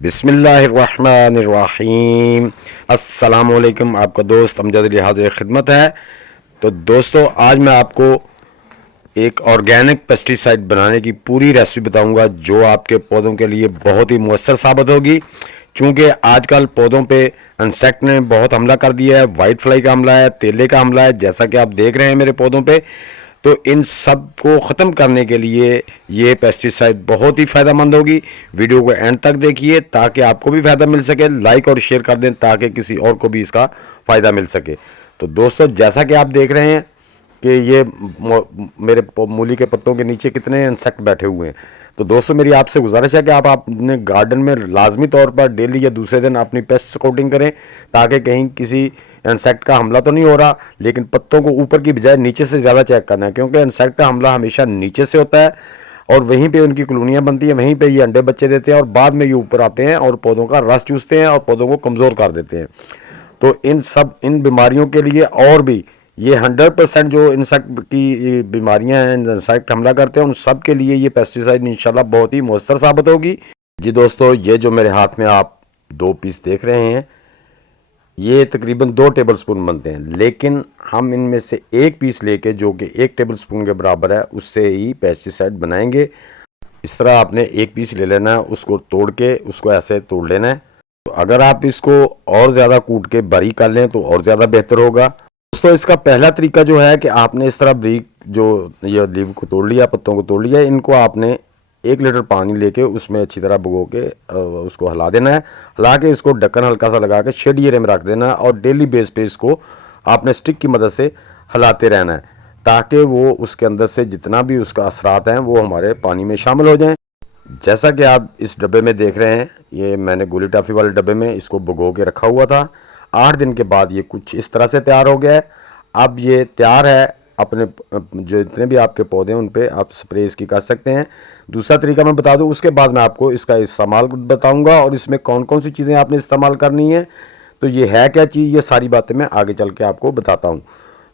बिस्मिल्लाहिर्रहमानिर्रहीम। अस्सलामुअलैकुम। आपका दोस्त अमजद अली हाजिर खिदमत है। तो दोस्तों, आज मैं आपको एक ऑर्गेनिक पेस्टिसाइड बनाने की पूरी रेसिपी बताऊंगा जो आपके पौधों के लिए बहुत ही मुअस्सर साबित होगी। चूँकि आजकल पौधों पे इंसेक्ट ने बहुत हमला कर दिया है, वाइट फ्लाई का हमला है, तेले का हमला है, जैसा कि आप देख रहे हैं मेरे पौधों पे। तो इन सब को ख़त्म करने के लिए ये पेस्टिसाइड बहुत ही फ़ायदेमंद होगी। वीडियो को एंड तक देखिए ताकि आपको भी फ़ायदा मिल सके। लाइक और शेयर कर दें ताकि किसी और को भी इसका फ़ायदा मिल सके। तो दोस्तों, जैसा कि आप देख रहे हैं कि ये मेरे मूली के पत्तों के नीचे कितने इंसेक्ट बैठे हुए हैं। तो दोस्तों, मेरी आपसे गुजारिश है कि आप अपने गार्डन में लाजमी तौर पर डेली या दूसरे दिन अपनी पेस्ट कोटिंग करें ताकि कहीं किसी इंसेक्ट का हमला तो नहीं हो रहा, लेकिन पत्तों को ऊपर की बजाय नीचे से ज़्यादा चेक करना है, क्योंकि इंसेक्ट का हमला हमेशा नीचे से होता है और वहीं पे उनकी कॉलोनियाँ बनती हैं, वहीं पे ये अंडे बच्चे देते हैं और बाद में ये ऊपर आते हैं और पौधों का रस चूसते हैं और पौधों को कमज़ोर कर देते हैं। तो इन बीमारियों के लिए और भी ये 100% जो इंसेक्ट की बीमारियां हैं, इंसेक्ट हमला करते हैं, उन सब के लिए ये पेस्टिसाइड इंशाल्लाह बहुत ही मौसर साबित होगी। जी दोस्तों, ये जो मेरे हाथ में आप 2 पीस देख रहे हैं, ये तकरीबन 2 टेबल स्पून बनते हैं, लेकिन हम इनमें से एक पीस लेके जो कि 1 टेबल स्पून के बराबर है उससे ही पेस्टिसाइड बनाएंगे। इस तरह आपने एक पीस ले लेना है, उसको तोड़ के उसको ऐसे तोड़ लेना है। तो अगर आप इसको और ज़्यादा कूट के बारीक कर लें तो और ज़्यादा बेहतर होगा। दोस्तों, इसका पहला तरीका जो है कि आपने इस तरह बारीक जो ये लीव को तोड़ लिया, पत्तों को तोड़ लिया, इनको आपने 1 लीटर पानी लेके उसमें अच्छी तरह भिगो के उसको हिला देना है। हिला के इसको ढक्कन हल्का सा लगा के शेड एरिया में रख देना है और डेली बेस पे इसको आपने स्टिक की मदद से हिलाते रहना है ताकि वो उसके अंदर से जितना भी उसका असरात हैं वो हमारे पानी में शामिल हो जाएं। जैसा कि आप इस डब्बे में देख रहे हैं, ये मैंने गोली टाफी वाले डब्बे में इसको भिगो के रखा हुआ था। 8 दिन के बाद ये कुछ इस तरह से तैयार हो गया है। अब ये तैयार है। अपने जो जितने भी आपके पौधे हैं उन पे आप स्प्रे इसकी कर सकते हैं। दूसरा तरीका मैं बता दूं, उसके बाद मैं आपको इसका इस्तेमाल बताऊंगा और इसमें कौन कौन सी चीज़ें आपने इस्तेमाल करनी है। तो ये है क्या चीज़, ये सारी बातें मैं आगे चल के आपको बताता हूँ।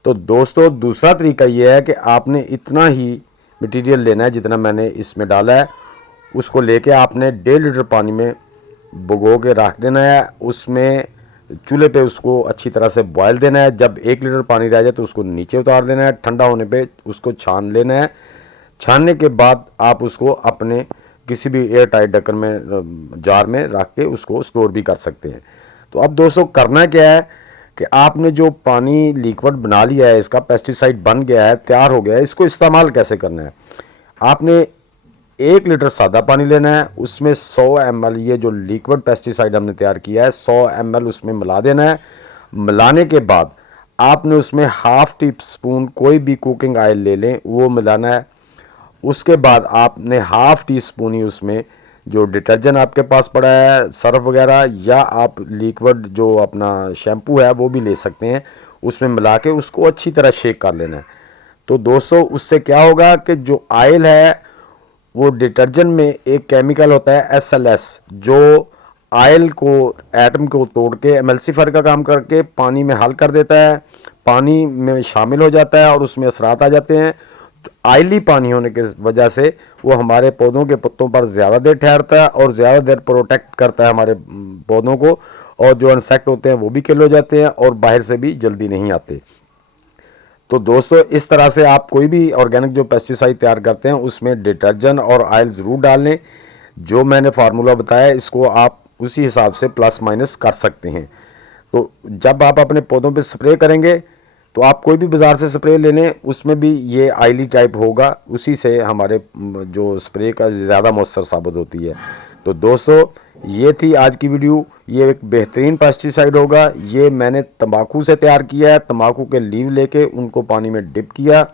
तो दोस्तों, दूसरा तरीका ये है कि आपने इतना ही मटीरियल लेना है जितना मैंने इसमें डाला है, उसको लेके आपने 1.5 लीटर पानी में भिगो के रख देना है। उसमें चूल्हे पे उसको अच्छी तरह से बॉयल देना है। जब 1 लीटर पानी रह जाए तो उसको नीचे उतार देना है। ठंडा होने पे उसको छान लेना है। छानने के बाद आप उसको अपने किसी भी एयर टाइट ढक्कन में जार में रख के उसको स्टोर भी कर सकते हैं। तो अब दोस्तों, करना क्या है कि आपने जो पानी लिक्विड बना लिया है, इसका पेस्टिसाइड बन गया है, तैयार हो गया है, इसको इस्तेमाल कैसे करना है। आपने 1 लीटर सादा पानी लेना है, उसमें 100 ml ये जो लिक्विड पेस्टिसाइड हमने तैयार किया है 100 ml उसमें मिला देना है। मिलाने के बाद आपने उसमें हाफ टी स्पून कोई भी कुकिंग ऑयल ले लें, वो मिलाना है। उसके बाद आपने हाफ टी स्पून ही उसमें जो डिटर्जेंट आपके पास पड़ा है, सर्फ वगैरह, या आप लिक्विड जो अपना शैम्पू है वो भी ले सकते हैं, उसमें मिला के उसको अच्छी तरह शेक कर लेना है। तो दोस्तों, उससे क्या होगा कि जो ऑयल है, वो डिटर्जेंट में एक केमिकल होता है SLS, जो ऑयल को एटम को तोड़ के एमल्सीफायर का काम करके पानी में हल कर देता है, पानी में शामिल हो जाता है और उसमें असरात आ जाते हैं। तो ऑयली पानी होने की वजह से वो हमारे पौधों के पत्तों पर ज़्यादा देर ठहरता है और ज़्यादा देर प्रोटेक्ट करता है हमारे पौधों को, और जो इंसेक्ट होते हैं वो भी किल हो जाते हैं और बाहर से भी जल्दी नहीं आते। तो दोस्तों, इस तरह से आप कोई भी ऑर्गेनिक जो पेस्टिसाइड तैयार करते हैं उसमें डिटर्जेंट और ऑयल ज़रूर डाल लें। जो मैंने फार्मूला बताया इसको आप उसी हिसाब से प्लस माइनस कर सकते हैं। तो जब आप अपने पौधों पे स्प्रे करेंगे तो आप कोई भी बाज़ार से स्प्रे ले लें, उसमें भी ये ऑयली टाइप होगा, उसी से हमारे जो स्प्रे का ज़्यादा मौसर साबित होती है। तो दोस्तों, ये थी आज की वीडियो। ये एक बेहतरीन पेस्टिसाइड होगा। ये मैंने तंबाकू से तैयार किया है। तंबाकू के लीव लेके उनको पानी में डिप किया,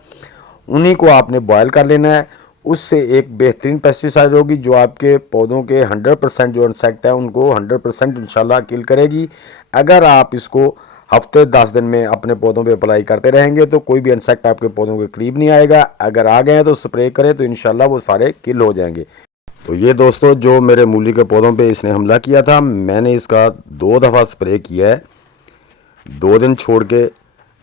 उन्हीं को आपने बॉयल कर लेना है। उससे एक बेहतरीन पेस्टिसाइड होगी जो आपके पौधों के 100% जो इंसेक्ट है उनको 100% इंशाल्लाह किल करेगी। अगर आप इसको हफ्ते 10 दिन में अपने पौधों पे अप्लाई करते रहेंगे तो कोई भी इंसेक्ट आपके पौधों के करीब नहीं आएगा। अगर आ गए हैं तो स्प्रे करें तो इंशाल्लाह वो सारे किल हो जाएंगे। तो ये दोस्तों, जो मेरे मूली के पौधों पे इसने हमला किया था, मैंने इसका 2 दफ़ा स्प्रे किया है। 2 दिन छोड़ के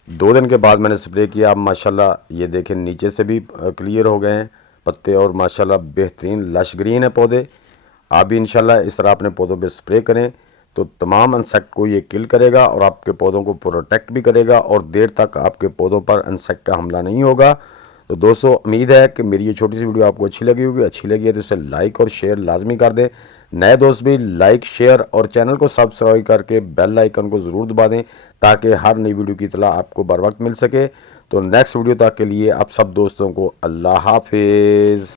2 दिन के बाद मैंने स्प्रे किया। अब माशाल्लाह ये देखें, नीचे से भी क्लियर हो गए हैं पत्ते और माशाल्लाह बेहतरीन लश ग्रीन है पौधे। आप भी इंशाल्लाह इस तरह अपने पौधों पे स्प्रे करें तो तमाम इंसेक्ट को ये किल करेगा और आपके पौधों को प्रोटेक्ट भी करेगा और देर तक आपके पौधों पर इंसेक्ट का हमला नहीं होगा। तो दोस्तों उम्मीद है कि मेरी ये छोटी सी वीडियो आपको अच्छी लगी होगी। अच्छी लगी है तो इसे लाइक और शेयर लाजमी कर दें। नए दोस्त भी लाइक शेयर और चैनल को सब्सक्राइब करके बेल आइकन को ज़रूर दबा दें ताकि हर नई वीडियो की इतला आपको बर वक्त मिल सके। तो नेक्स्ट वीडियो तक के लिए आप सब दोस्तों को अल्लाह हाफिज़।